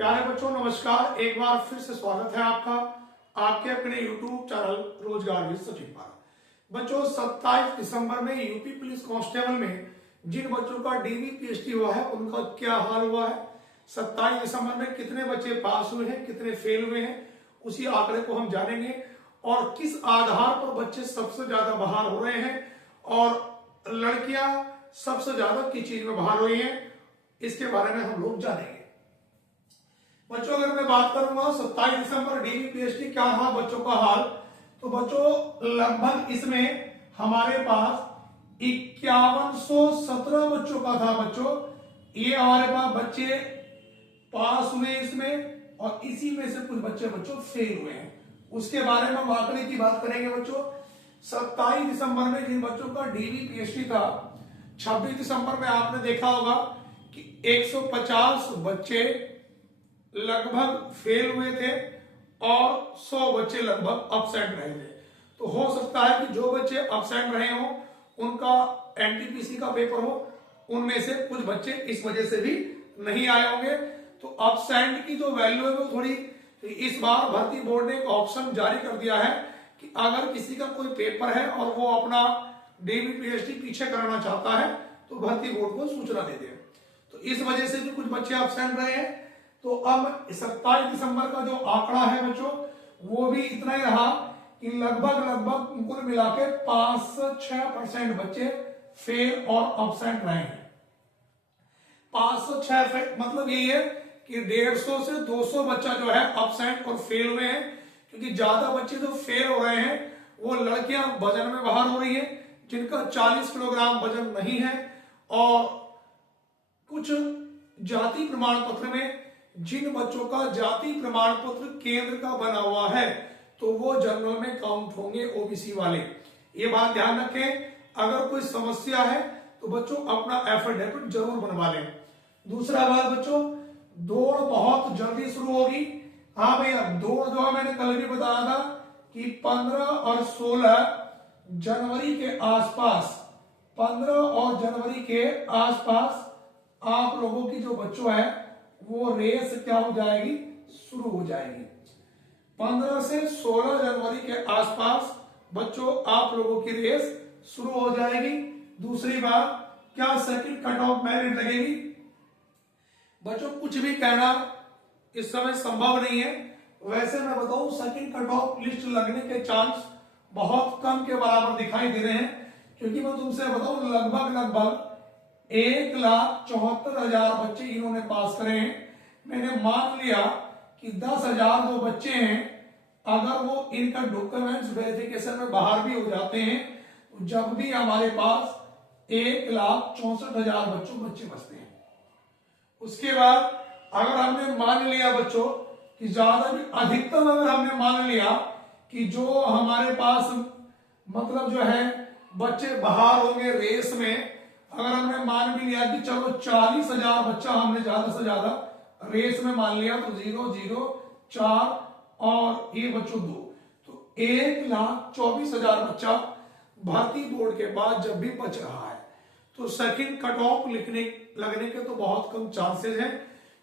प्यारे बच्चों नमस्कार। एक बार फिर से स्वागत है आपका आपके अपने YouTube चैनल रोजगार विद सचिन पर। बच्चों 27 दिसंबर में यूपी पुलिस कांस्टेबल में जिन बच्चों का डीवी पीएचडी हुआ है उनका क्या हाल हुआ है, 27 दिसंबर में कितने बच्चे पास हुए हैं, कितने फेल हुए हैं, उसी आंकड़े को हम जानेंगे और किस आधार पर बच्चे सबसे ज्यादा बाहर हो रहे हैं और लड़कियां सबसे ज्यादा किस चीज में बाहर हुई हैं, इसके बारे में हम लोग जानेंगे। बच्चों अगर मैं बात करूंगा 27 दिसंबर डीवी पीएचडी क्या रहा बच्चों का हाल, तो बच्चों लगभग इसमें हमारे पास 5117 बच्चों का था। बच्चों ये हमारे पास बच्चे पास हुए इसमें और इसी में से कुछ बच्चे फेल हुए हैं। उसके बारे में हम आंकड़े की बात करेंगे। बच्चों 27 दिसंबर में जिन बच्चों का डीवी पीएचडी था, 26 दिसंबर में आपने देखा होगा कि 150 बच्चे लगभग फेल हुए थे और 100 बच्चे लगभग अब्सेंट रहे थे। तो हो सकता है कि जो बच्चे अब्सेंट रहे हो उनका एनटीपीसी का पेपर हो, उनमें से कुछ बच्चे इस वजह से भी नहीं आए होंगे। तो अब्सेंट की जो वैल्यू है वो थोड़ी, इस बार भर्ती बोर्ड ने एक ऑप्शन जारी कर दिया है कि अगर किसी का कोई पेपर है और वो अपना डीवी पीएचडी पीछे कराना चाहता है तो भर्ती बोर्ड को सूचना दे दे। तो इस वजह से भी कुछ बच्चे अब्सेंट रहे हैं। तो अब 27 दिसंबर का जो आंकड़ा है बच्चों वो भी इतना ही रहा कि लगभग कुल मिला के 5 से 6% बच्चे फेल और अब्सेंट रहे हैं। 5 से 6 मतलब यही है कि 150 से 200 बच्चा जो है अब्सेंट और फेल हुए हैं, क्योंकि ज्यादा बच्चे जो फेल हो रहे हैं वो लड़कियां वजन में बाहर हो रही है जिनका 40 किलोग्राम वजन नहीं है, और कुछ जाति प्रमाण पत्र में जिन बच्चों का जाति प्रमाण पत्र केंद्र का बना हुआ है तो वो जनरल में काउंट होंगे, ओबीसी वाले। ये बात ध्यान रखें। अगर कोई समस्या है तो बच्चों अपना एफिडेविट जरूर बनवा लें। दूसरा बात बच्चों, दौड़ बहुत जल्दी शुरू होगी। हाँ भैया, दौड़ जो है मैंने कल भी बताया था कि 15 और 16 जनवरी के आसपास, 15 और जनवरी के आसपास आप लोगों की जो बच्चों है वो रेस क्या हो जाएगी, शुरू हो जाएगी। 15 से 16 जनवरी के आसपास बच्चों आप लोगों की रेस शुरू हो जाएगी। दूसरी बात, क्या सेकंड कट ऑफ मेरिट लगेगी? बच्चों कुछ भी कहना इस समय संभव नहीं है। वैसे मैं बताऊं सेकंड कट ऑफ लिस्ट लगने के चांस बहुत कम के बराबर दिखाई दे रहे हैं, क्योंकि मैं तुमसे बताऊं लगभग 1,74,000 बच्चे इन्होंने पास करे हैं। मैंने मान लिया कि 10,000 जो बच्चे हैं अगर वो इनका डॉक्यूमेंट्स वेरिफिकेशन में बाहर भी हो जाते हैं तो जब भी हमारे पास 1,64,000 बच्चे बचते हैं। उसके बाद अगर हमने मान लिया बच्चों कि ज्यादा भी अधिकतम अगर हमने मान लिया कि जो हमारे पास मतलब जो है बच्चे बाहर होंगे रेस में, अगर हमने मान भी लिया कि चलो 40,000 बच्चा हमने ज्यादा से ज्यादा रेस में मान लिया तो 0, 0, 4 और ये बच्चों 2, तो 1,24,000 बच्चा भर्ती बोर्ड के बाद जब भी बच रहा है तो सेकंड कट ऑफ लगने के तो बहुत कम चांसेस हैं,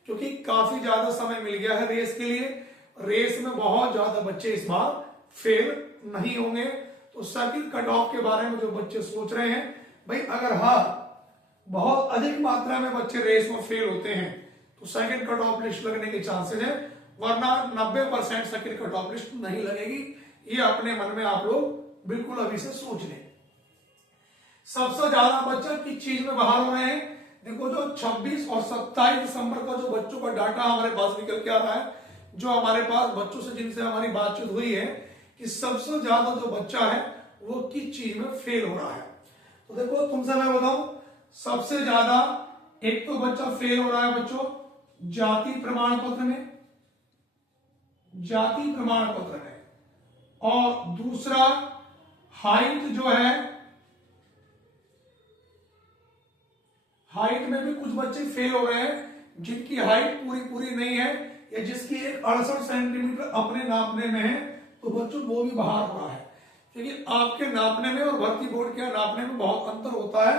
क्योंकि काफी ज्यादा समय मिल गया है रेस के लिए। रेस में बहुत ज्यादा बच्चे इस बार फेल नहीं होंगे। तो सेकंड कट ऑफ के बारे में जो बच्चे सोच रहे हैं, भाई अगर हाँ बहुत अधिक मात्रा में बच्चे रेस में फेल होते हैं तो सेकंड कट ऑफ लिस्ट लगने के चांसेस है, वरना 90% सेकंड कट ऑफ लिस्ट नहीं लगेगी। ये अपने मन में आप लोग बिल्कुल अभी से सोच लें। सबसे ज्यादा बच्चे किस चीज में बाहर हो रहे हैं? देखो जो 26 और 27 दिसंबर का जो बच्चों का डाटा हमारे पास निकल के आ रहा है, जो हमारे पास बच्चों से जिनसे हमारी बातचीत हुई है कि सबसे ज्यादा जो बच्चा है वो किस चीज में फेल हो रहा है। तो देखो तुमसे मैं बताऊं, सबसे ज्यादा एक तो बच्चा फेल हो रहा है बच्चों जाति प्रमाण पत्र में, जाति प्रमाण पत्र में, और दूसरा हाइट जो है, हाइट में भी कुछ बच्चे फेल हो रहे हैं जिनकी हाइट पूरी नहीं है या जिसकी एक 68 सेंटीमीटर अपने नापने में है, तो बच्चों वो भी बाहर हो रहा है, क्योंकि आपके नापने में और भर्ती बोर्ड के नापने में बहुत अंतर होता है।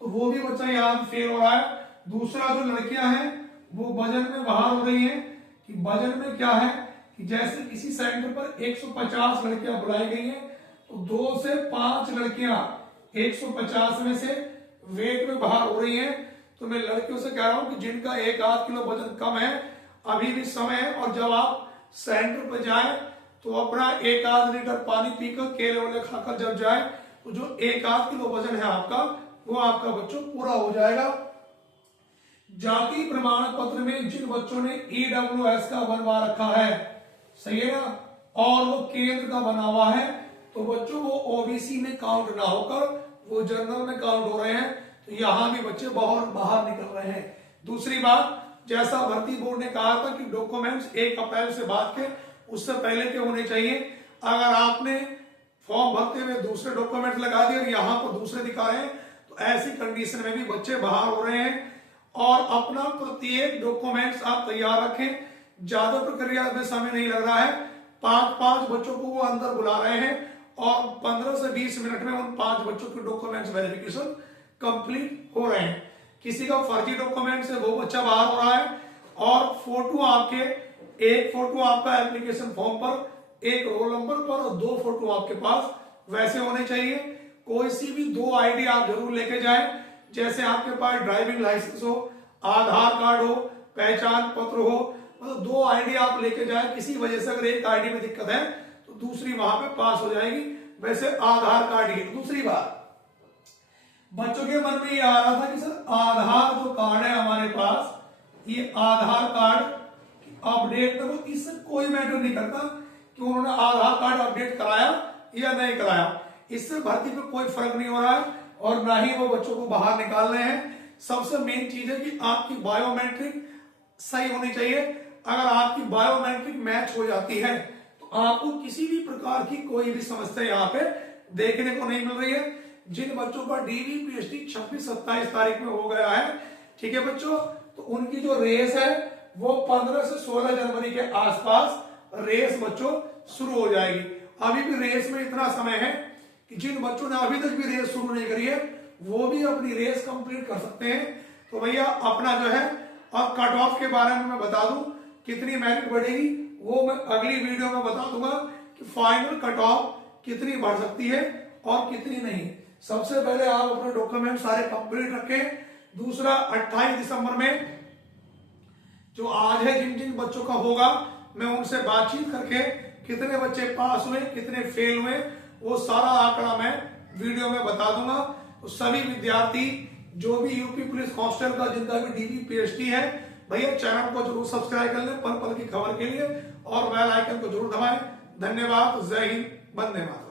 तो वो भी बच्चा यहाँ फेल हो रहा है। दूसरा जो लड़कियां हैं वो वजन में बाहर हो रही हैं, कि वजन में क्या है कि जैसे किसी सेंटर पर 150 लड़कियां बुलाई गई हैं तो 2 से 5 लड़कियां 150 में से वेट में बाहर हो रही हैं। तो मैं लड़कियों से कह रहा हूं कि जिनका 1-8 किलो वजन कम है, अभी भी समय है, और जब आप सेंटर पर जाएं तो अपना 1-8 लीटर पानी पीकर केले वेले खाकर जब जाए तो जो 1-8 किलो वजन है आपका, वो आपका बच्चों पूरा हो जाएगा। जाति प्रमाण पत्र में जिन बच्चों ने EWS का बनवा रखा है, सही है ना, और वो केंद्र का बना हुआ है, तो बच्चों वो ओबीसी में काउंट ना होकर वो जनरल में काउंट हो रहे हैं। तो यहां भी बच्चे बाहर निकल रहे हैं। दूसरी बात, जैसा भर्ती बोर्ड ने कहा था कि डॉक्यूमेंट्स 1 अप्रैल से बाद के उससे पहले के होने चाहिए। अगर आपने फॉर्म भरते हुए दूसरे डॉक्यूमेंट लगा दिए और यहाँ पर दूसरे दिखा रहे हैं तो ऐसी कंडीशन में भी बच्चे बाहर हो रहे हैं। और अपना प्रत्येक डॉक्यूमेंट्स आप तैयार रखें। ज्यादा प्रक्रिया में समय नहीं लग रहा है। 5-5 बच्चों को वो अंदर बुला रहे हैं और 15 से 20 मिनट में उन 5 बच्चों के डॉक्यूमेंट्स वेरिफिकेशन कंप्लीट हो रहे हैं। किसी का फर्जी डॉक्यूमेंट से वो बच्चा बाहर हो रहा है। और फोटो आपके, एक फोटो आपका एप्लीकेशन फॉर्म पर, एक रोल नंबर पर, और 2 फोटो आपके पास वैसे होने चाहिए। कोई सी भी 2 आईडी आप जरूर लेके जाएं, जैसे आपके पास ड्राइविंग लाइसेंस हो, आधार कार्ड हो, पहचान पत्र हो, मतलब 2 आईडी आप लेके जाएं। किसी वजह से अगर एक आईडी में दिक्कत है तो दूसरी वहां पे पास हो जाएगी। वैसे आधार कार्ड ही। दूसरी बात, बच्चों के मन में ये आ रहा था कि सर आधार जो कार्ड है हमारे पास, ये आधार कार्ड अपडेट तो इससे कोई मैटर नहीं करता कि उन्होंने आधार कार्ड अपडेट कराया या नहीं कराया, इससे भर्ती पे कोई फर्क नहीं हो रहा है और ना ही वो बच्चों को बाहर निकाल रहे हैं। सबसे मेन चीज है कि आपकी बायोमेट्रिक सही होनी चाहिए। अगर आपकी बायोमेट्रिक मैच हो जाती है तो आपको किसी भी प्रकार की कोई भी समस्या यहाँ पे देखने को नहीं मिल रही है। जिन बच्चों का DV PhD 26-27 तारीख में हो गया है, ठीक है बच्चों, तो उनकी जो रेस है वो 15 से 16 जनवरी के आसपास रेस बच्चों शुरू हो जाएगी। अभी भी रेस में इतना समय है कि जिन बच्चों ने अभी तक भी रेस शुरू नहीं करी है वो भी अपनी रेस कंप्लीट कर सकते हैं। तो भैया अपना जो है, और कट ऑफ के बारे में मैं बता दूं कितनी मेरिट बढ़ेगी, वो मैं अगली वीडियो में बता दूंगा कि फाइनल कट ऑफ कितनी बढ़ सकती है और कितनी नहीं। सबसे पहले आप अपने डॉक्यूमेंट सारे कंप्लीट रखें। दूसरा, 28 दिसंबर में जो आज है, जिन जिन बच्चों का होगा मैं उनसे बातचीत करके कितने बच्चे पास हुए, कितने फेल हुए, वो सारा आंकड़ा मैं वीडियो में बता दूंगा। तो सभी विद्यार्थी जो भी यूपी पुलिस कांस्टेबल का जिनका भी DV PhD है, भैया चैनल को जरूर सब्सक्राइब कर लें पल पल की खबर के लिए और बेल आइकन को जरूर दबाएं। धन्यवाद। जय हिंद, वंदे मातरम।